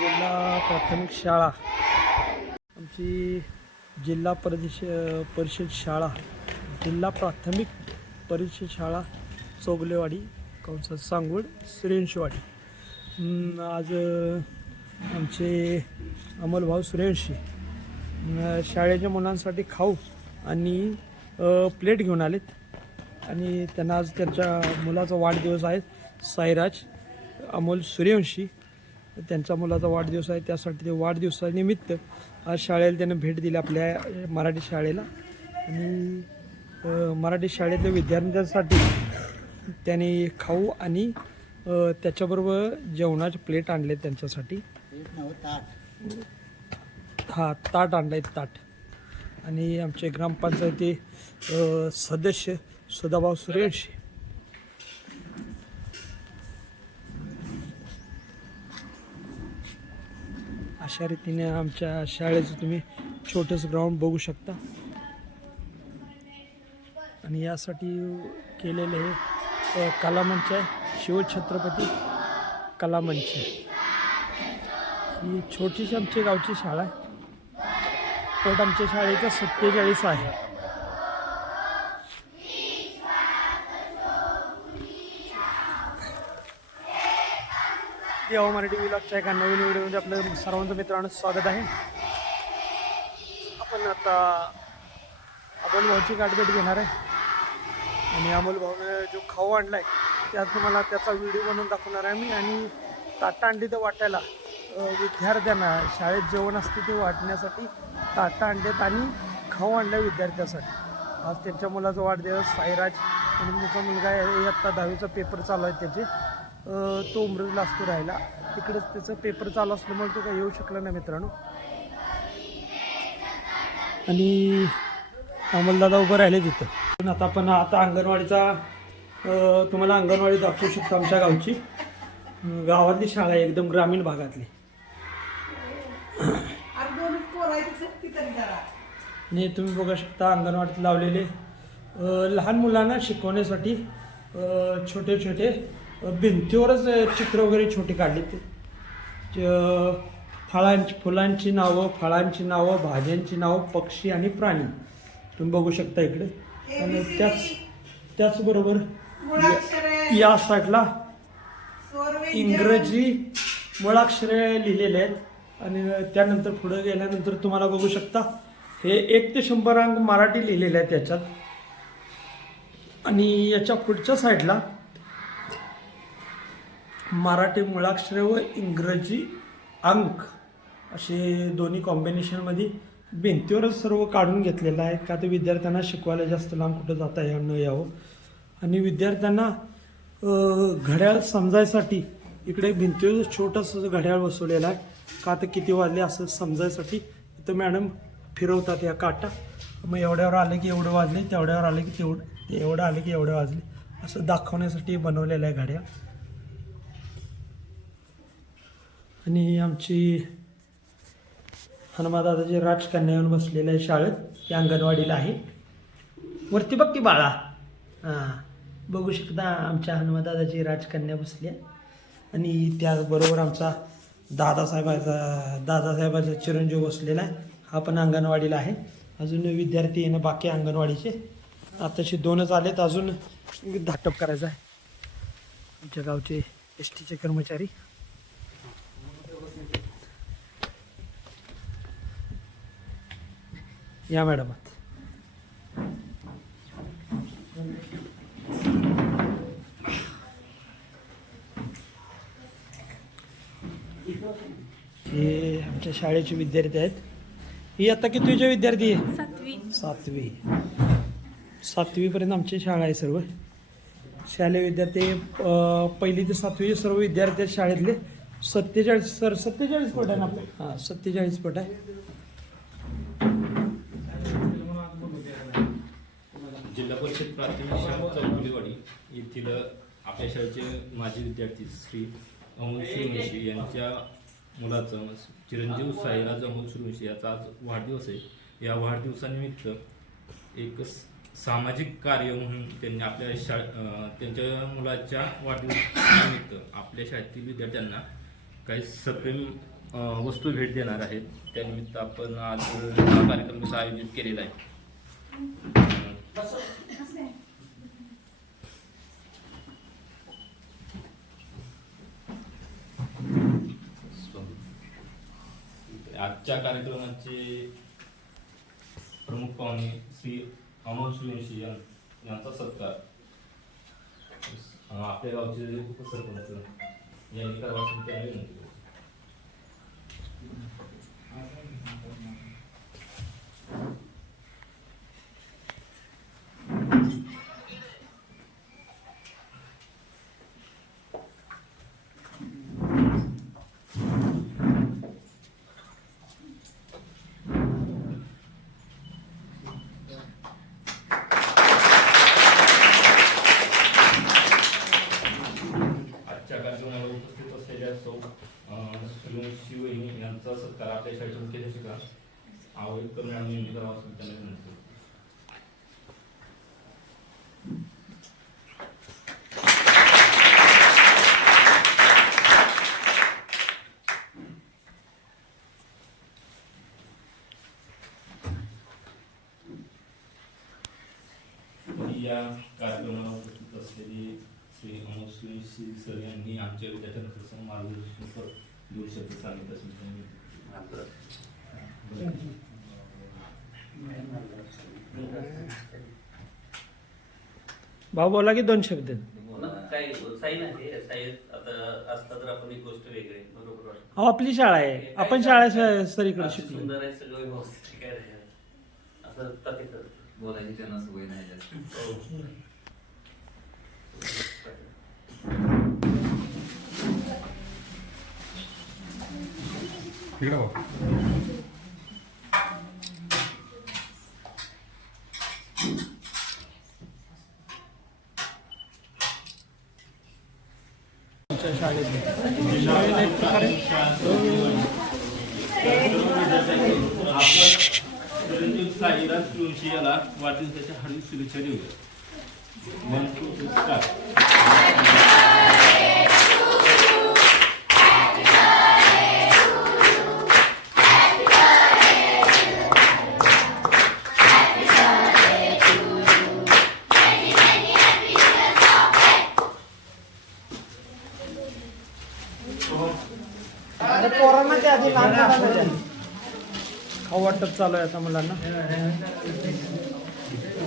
जिल्हा प्राथमिक शाळा. आमची जिल्हा परिष परिषद शाळा जिल्हा प्राथमिक परिषद शाळा चोगलेवाडी कंस सांगोड सुरेंशवाडी आज आमचे अमलभाऊ सुरेंशी शाळेच्या मुलांसाठी खाऊ आणि प्लेट घेऊन आलेत. आणि त्यांना आज त्यांच्या मुलाचा वाढदिवस आहे. साईराज अमोल सूर्यवंशी त्यांच्या मुलाचा वाढदिवस आहे त्यासाठी ते वाढदिवसानिमित्त आज शाळेला त्यानं भेट दिली आपल्या मराठी शाळेला. आणि मराठी शाळेतल्या विद्यार्थ्यांसाठी त्याने खाऊ आणि त्याच्याबरोबर जेवणाचे प्लेट आणले त्यांच्यासाठी. हा ताट आणलं ताट. आणि आमचे ग्रामपंचायती सदस्य सदाभाऊ सुरेश अशा रीतीने आमच्या शाळेचं तुम्ही छोटंसं ग्राउंड बघू शकता. आणि यासाठी केलेले हे कलामंच आहे. शिवछत्रपती कलामंच. ही छोटीशी आमची गावची शाळा आहे. पट आमच्या शाळेचा सत्तेचाळीस आहे. देवा हो, मराठी विलॉगच्या एका नवीन व्हिडिओमध्ये आपलं सर्वांचं मित्रांनो स्वागत आहे. आपण आता अमोल भाऊची गाठभेट घेणार आहे. आणि अमोल भाऊनं जो खाऊ आणला आहे त्यात तुम्हाला त्याचा व्हिडिओ बनवून दाखवणार आहे मी आणि ताटा अंडी तर वाटायला विद्यार्थ्यांना शाळेत जेवण असते ते वाटण्यासाठी ताटा आणलेत आणि खाऊ आणलाय विद्यार्थ्यासाठी. आज त्यांच्या मुलाचा वाढदिवस साईराज म्हणून त्याचा मुलगा आहे आत्ता दहावीचा पेपर चालू आहे त्याचे. तो उमरला असतो राहिला तिकडंच त्याचं पेपर चालू असल्यामुळे तो काही येऊ शकला नाही मित्रांनो. आणि अमलदादा उभं राहिले तिथं. पण आता आपण आता अंगणवाडीचा तुम्हाला अंगणवाडी दाखवू शकतो आमच्या गावची. गावातली शाळा आहे एकदम ग्रामीण भागातली. आणि तुम्ही बघू शकता अंगणवाडीत लावलेले लहान मुलांना शिकवण्यासाठी छोटे छोटे भिंतीवरच चित्र वगैरे छोटे काढले फळांची फुलांची नावं फळांची नावं भाज्यांची नावं पक्षी आणि प्राणी. तुम्ही बघू शकता इकडे. आणि त्याच त्याचबरोबर या- या साईडला इंग्रजी मुळाक्षरे लिहिलेले आहेत. आणि त्यानंतर पुढे गेल्यानंतर तुम्हाला बघू शकता हे एक ते शंभर अंक मराठी लिहिलेले आहेत त्याच्यात आणि याच्या पुढच्या साईडला मराठी मुळाक्षरे व इंग्रजी अंक असे दोन्ही कॉम्बिनेशनमध्ये भिंतीवरच सर्व काढून घेतलेलं आहे. का तर विद्यार्थ्यांना शिकवायला जास्त लांब कुठं जाता या न यावं. आणि विद्यार्थ्यांना घड्याळ समजायसाठी इकडे भिंतीवर छोटंसं घड्याळ बसवलेलं आहे. का तर किती वाजले असं समजायसाठी इथं मॅडम फिरवतात या काटा. मग एवढ्यावर आले की एवढं वाजले तेवढ्यावर आले की तेवढं एवढं आले की एवढं वाजले. असं दाखवण्यासाठी बनवलेलं आहे घड्याळ. आणि आमची हनुमादादाची राजकन्या येऊन बसलेलं आहे शाळेत ती अंगणवाडीला आहे. वरती बघ की बाळा. हां बघू शकता आमच्या हनुमादादाची राजकन्या बसली आहे. आणि त्याचबरोबर आमचा दादासाहेबाचा दादासाहेबाचा चिरंजीव बसलेला आहे. हा पण अंगणवाडीला आहे. अजून विद्यार्थी येणं बाकी अंगणवाडीचे. आताशी दोनच आलेत. अजून धाटप करायचं आहे. आमच्या गावचे एस टीचे कर्मचारी. या मॅडम हे आमच्या शाळेचे विद्यार्थी आहेत. ही आता कितवीचे विद्यार्थी आहे? सातवी. सातवी. सातवीपर्यंत आमची शाळा आहे सर्व. शालेय विद्यार्थी पहिली ते सातवी सर्व विद्यार्थी आहेत शाळेतले. सत्तेचाळीस सर सत्तेचाळीस पट आहे ना आपले. हां सत्तेचाळीस पट आहे. जिल्हा परिषद प्राथमिक शाळा चौकुलीवाडी येथील आपल्या शाळेचे माजी विद्यार्थी श्री अमोल सुरवंशी यांच्या मुलाचं चिरंजीव साईराज अमोल सुरवंशी याचा आज वाढदिवस आहे. या वाढदिवसानिमित्त एक स- सामाजिक कार्य म्हणून त्यांनी आपल्या शाळे त्यांच्या मुलाच्या वाढदिवसानिमित्त आपल्या शाळेतील विद्यार्थ्यांना काही सप्रेम वस्तू भेट देणार आहेत. त्यानिमित्त आपण आज कार्यक्रम आयोजित केलेला आहे? आजच्या कार्यक्रमाचे प्रमुख पाहुणे श्री अमोल सूर्यवंशी यां- यांचा सत्कार. आपल्या गावचे उपसरपंच यांनी करावा अशी त्यांना विनंती करतो. आजच्या कार्यक्रमाला उपस्थित असलेल्या सौ अं, सूर्यवंशी वहिनी यांचा सत्कार आपल्या शाळेच्या मुख्य शिक्षिका आवडकर मॅडम यांनी करावा अशी त्यांना विनंती करतो. आणि या कार्यक्रमाला उपस्थित असलेले श्री श्री सर यांनी आमच्या मार्गदर्शन कर शकत सांगितलं असेल त्यांनी. भाऊ बोला की दोन शब्द. साई नाही साई आता असता तर आपण एक गोष्ट वेगळी आहे. बरोबर. अहो आपली शाळा आहे. आपण शाळा शिकलो. सुंदर आहे सगळं व्यवस्थित काय नाही. असं बोलायची त्यांना सवय नाही जास्त आमच्या शाळेत शाळेला एक प्रकारे साईराज जोशी याला वाढदिवसाच्या हार्दिक शुभेच्छा देऊया मनपूर पुरस्कार खाऊ वाटप चालू आहे आता मुलांना.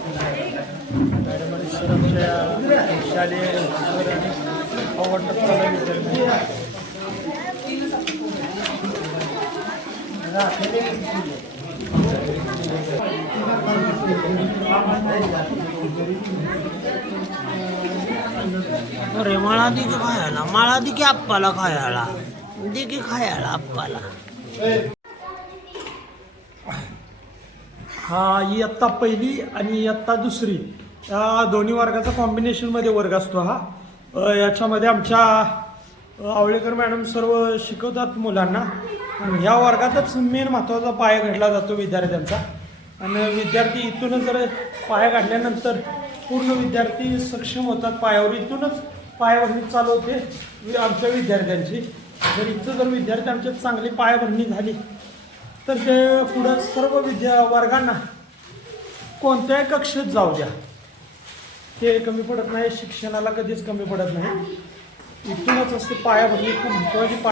मॅडम आणि सर आमच्या शालेय सर आणि खाऊ वाटप चालू आहे विद्यार्थ्यांना. अरे मला दे की खायला मला दे की आप्पाला खायला दे की खायला आप्पाला हा इयत्ता पहिली आणि इयत्ता दुसरी. या दोन्ही वर्गाचा कॉम्बिनेशनमध्ये वर्ग असतो हा. याच्यामध्ये आमच्या आवळेकर मॅडम सर्व शिकवतात मुलांना. आणि ह्या वर्गातच मेन महत्त्वाचा पाया घडला जातो विद्यार्थ्यांचा. आणि विद्यार्थी इथूनच जर पाया घडल्यानंतर पूर्ण विद्यार्थी सक्षम होतात पायावर. इथूनच पायाभरणी चालू होते आमच्या विद्यार्थ्यांची. जर इथं जर विद्यार्थी आमच्यात चांगली पायाभरणी झाली तर ते पुढं सर्व विद्या वर्गांना कोणत्याही कक्षेत जाऊ द्या. ते कमी पडत नाही शिक्षणाला कधीच कमी पडत नाही. इथूनच असते पायाभरणी खूप महत्वाची पा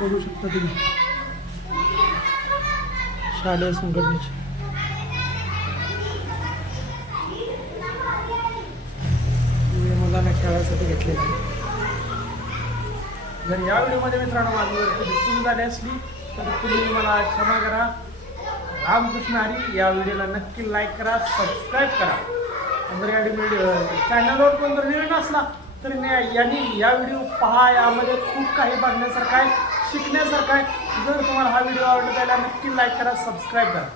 बघू शकता तुम्ही. शालेय संघटनेची. हे मुलांना खेळासाठी घेतलेलं आहे. जर या व्हिडिओमध्ये मित्रांनो माझी जर कधी चूक झाली असली तर तुम्ही मला क्षमा करा. रामकृष्ण हरी या व्हिडिओला नक्की लाईक करा सबस्क्राईब करा. आणि जर या व्हिडिओ चॅनलवर कोण जर नवीन असला तर यांनी या व्हिडिओ पहा यामध्ये खूप काही बघण्यासारखं आहे शिकण्यासारखं आहे. जर तुम्हाला हा व्हिडिओ आवडला त्याला नक्की लाईक करा सबस्क्राईब करा.